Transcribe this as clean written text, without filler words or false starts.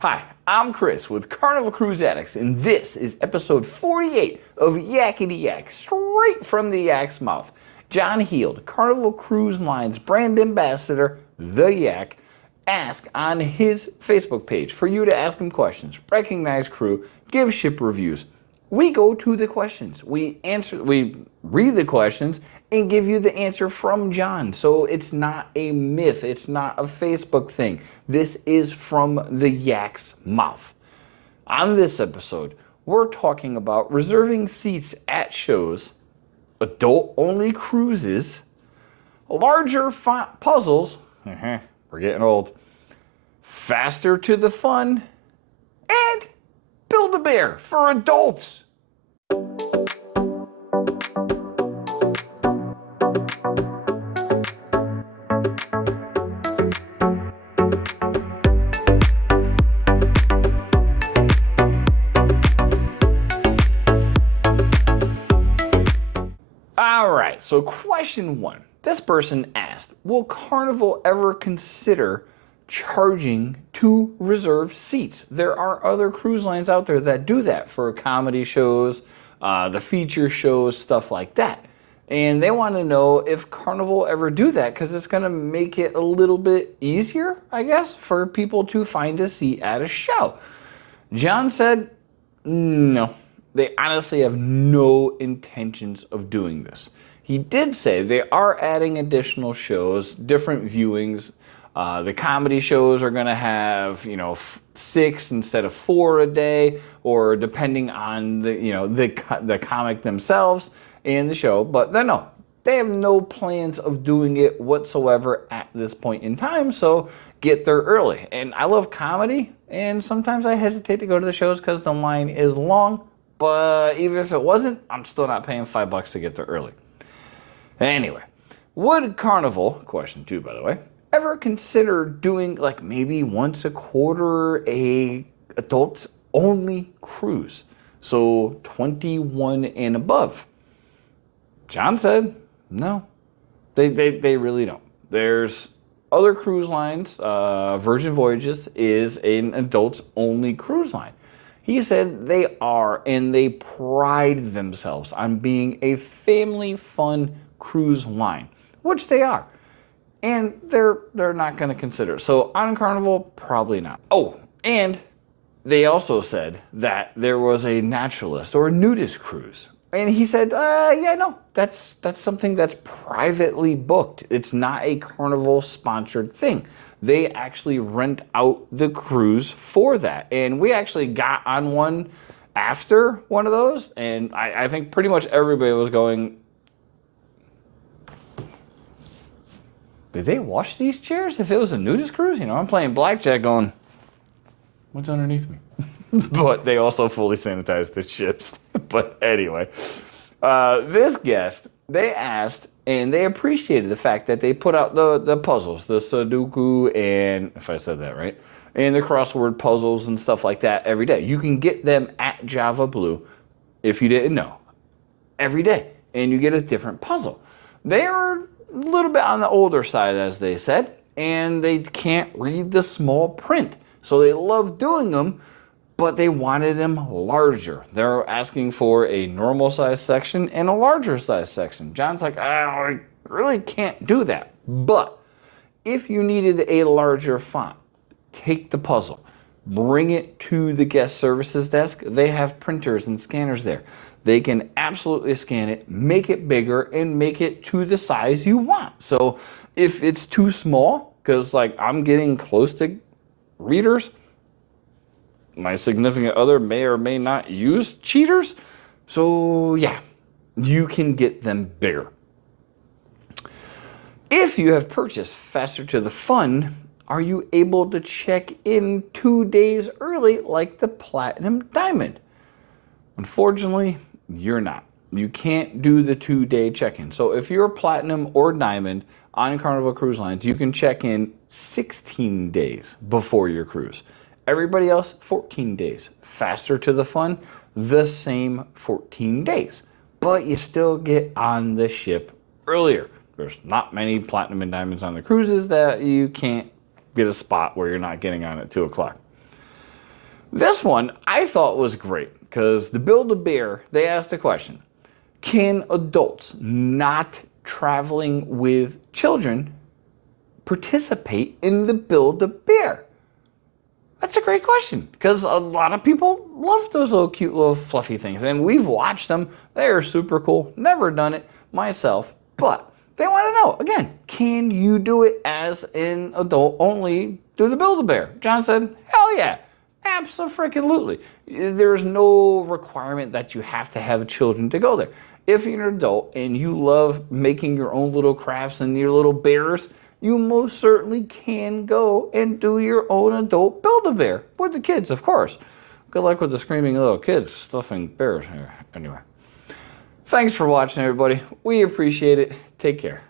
Hi, I'm Chris with Carnival Cruise Addicts, and this is episode 48 of Yakety-Yak, straight from the Yak's mouth. John Heald, Carnival Cruise Line's brand ambassador, The Yak, asked on his Facebook page for you to ask him questions, recognize crew, give ship reviews. We go to the questions. We read the questions and give you the answer from John. So it's not a myth. It's not a Facebook thing. This is from the Yak's mouth. On this episode, we're talking about reserving seats at shows, adult-only cruises, larger font puzzles, we're getting old, faster to the fun, and Build-A-Bear for adults. All right, so question one. This person asked, will Carnival ever consider charging to reserve seats? There are other cruise lines out there that do that for comedy shows, the feature shows, stuff like that. And they want to know if Carnival ever do that because it's going to make it a little bit easier, I guess, for people to find a seat at a show. John said, no, they honestly have no intentions of doing this. He did say they are adding additional shows, different viewings. The comedy shows are going to have, 6 instead of 4 a day, or depending on the comic themselves and the show. But they have no plans of doing it whatsoever at this point in time. So get there early. And I love comedy, and sometimes I hesitate to go to the shows because the line is long. But even if it wasn't, I'm still not paying $5 to get there early. Anyway, would Carnival, question 2 by the way, ever consider doing like maybe once a quarter a adults only cruise? So 21 and above. John said, no, they really don't. There's other cruise lines, Virgin Voyages is an adults only cruise line. He said they are, and they pride themselves on being a family fun cruise line, which they are. And they're not going to consider it. So on Carnival, probably not. Oh, and they also said that there was a naturalist or a nudist cruise. And he said, that's something that's privately booked. It's not a Carnival sponsored thing. They actually rent out the cruise for that. And we actually got on one after one of those. And I think pretty much everybody was going, did they wash these chairs? If it was a nudist cruise, I'm playing blackjack going, what's underneath me? But they also fully sanitized the ships. But anyway, this guest, they asked, and they appreciated the fact that they put out the puzzles, the Sudoku, and if I said that right, and the crossword puzzles and stuff like that every day. You can get them at Java Blue, if you didn't know, every day. And you get a different puzzle. They are a little bit on the older side, as they said, and they can't read the small print. So they love doing them, but they wanted them larger. They're asking for a normal size section and a larger size section. John's like, I really can't do that. But if you needed a larger font, take the puzzle, bring it to the guest services desk. They have printers and scanners there. They can absolutely scan it, make it bigger, and make it to the size you want. So if it's too small, because I'm getting close to readers, my significant other may or may not use cheaters. So yeah, you can get them bigger. If you have purchased Faster to the Fun, are you able to check in 2 days early like the Platinum Diamond? Unfortunately, you're not. You can't do the 2-day check-in. So if you're Platinum or Diamond on Carnival Cruise Lines, you can check in 16 days before your cruise. Everybody else, 14 days. Faster to the Fun, the same 14 days. But you still get on the ship earlier. There's not many Platinum and Diamonds on the cruises that you can't get a spot where you're not getting on at 2 o'clock. This one I thought was great because the Build-A-Bear, they asked a question. Can adults not traveling with children participate in the Build-A-Bear? That's a great question because a lot of people love those little cute little fluffy things, and we've watched them. They are super cool. Never done it myself, but they want to know, again, can you do it as an adult only do the Build-A-Bear? John said, hell yeah, abso-freaking-lutely. There's no requirement that you have to have children to go there. If you're an adult and you love making your own little crafts and your little bears, you most certainly can go and do your own adult Build-A-Bear with the kids, of course. Good luck with the screaming little kids stuffing bears. Anyway, thanks for watching, everybody. We appreciate it. Take care.